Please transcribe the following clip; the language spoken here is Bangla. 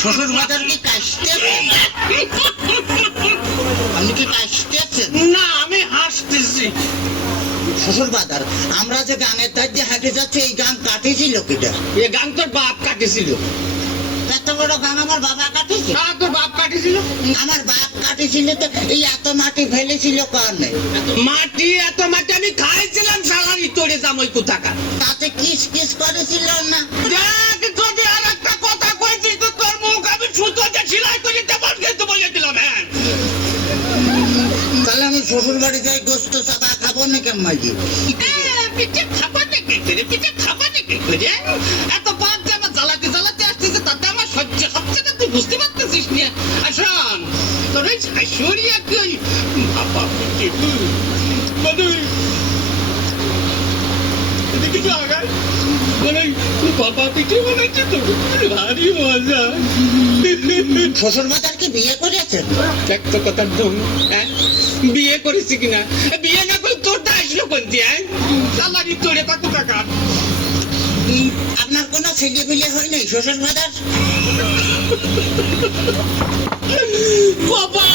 শ্বশুর বাজার কি কাশতেছেন? আপনি কি কাশতেছেন? না, আমি হাসতেছি। শ্বশুর বাজার, আমরা যে গানের ধার দিয়ে হাঁটে যাচ্ছি, এই গান কাটিয়েছিল কিটা? এ গান তোর বাপ কাটেছিল। এত বড় গান আমার বাবা কাটিয়েছিল? হ্যাঁ, তোর বাপ কাটেছিল। আমার বাপ কাটিয়েছিল তো এই এত মাটি ফেলেছিল কারণে। মাটি, এত মাটি আমি খাইছিলাম সালারি তোরে জামাই কোথাকার। তাতে কিস কিস করেছিল না? দেখ, যদি আর একটা কথা কইছিস তো তোর মুখ আমি সুতোতে সেলাই করে দেবার কিন্তু বলে দিলাম। হ্যাঁ, তাহলে আমি শ্বশুর বাড়ি যাই গোস্ত চাপা খাবো না কেমন মাঝি? পিঠে খাবা নাকি করে, পিঠে খাবা নাকি করে? এত বাদ যে আমার জ্বালাতে জ্বালাতে আসতেছে, তাতে আমার সহ্য হচ্ছে না, তুই বুঝতে পারতেছিস না? আসন তোর ওই শাশুড়িয়া কি ওই বাবা পিঠে মানে এদিকে তো আগায় মানে বাবা পিঠে বানাচ্ছে তো ভারী মজা। শ্বশুর বাজার কি বিয়ে করেছেন? একটা কথার ধন, হ্যাঁ, বিয়ে করেছি কিনা? বিয়ে না করে তোরটা আসলো কোন দিয়ে? সালারি তোরে কত টাকা? আপনার কোনো ছেলে পিলে হয় নাই শ্বশুর বাজার? বাবা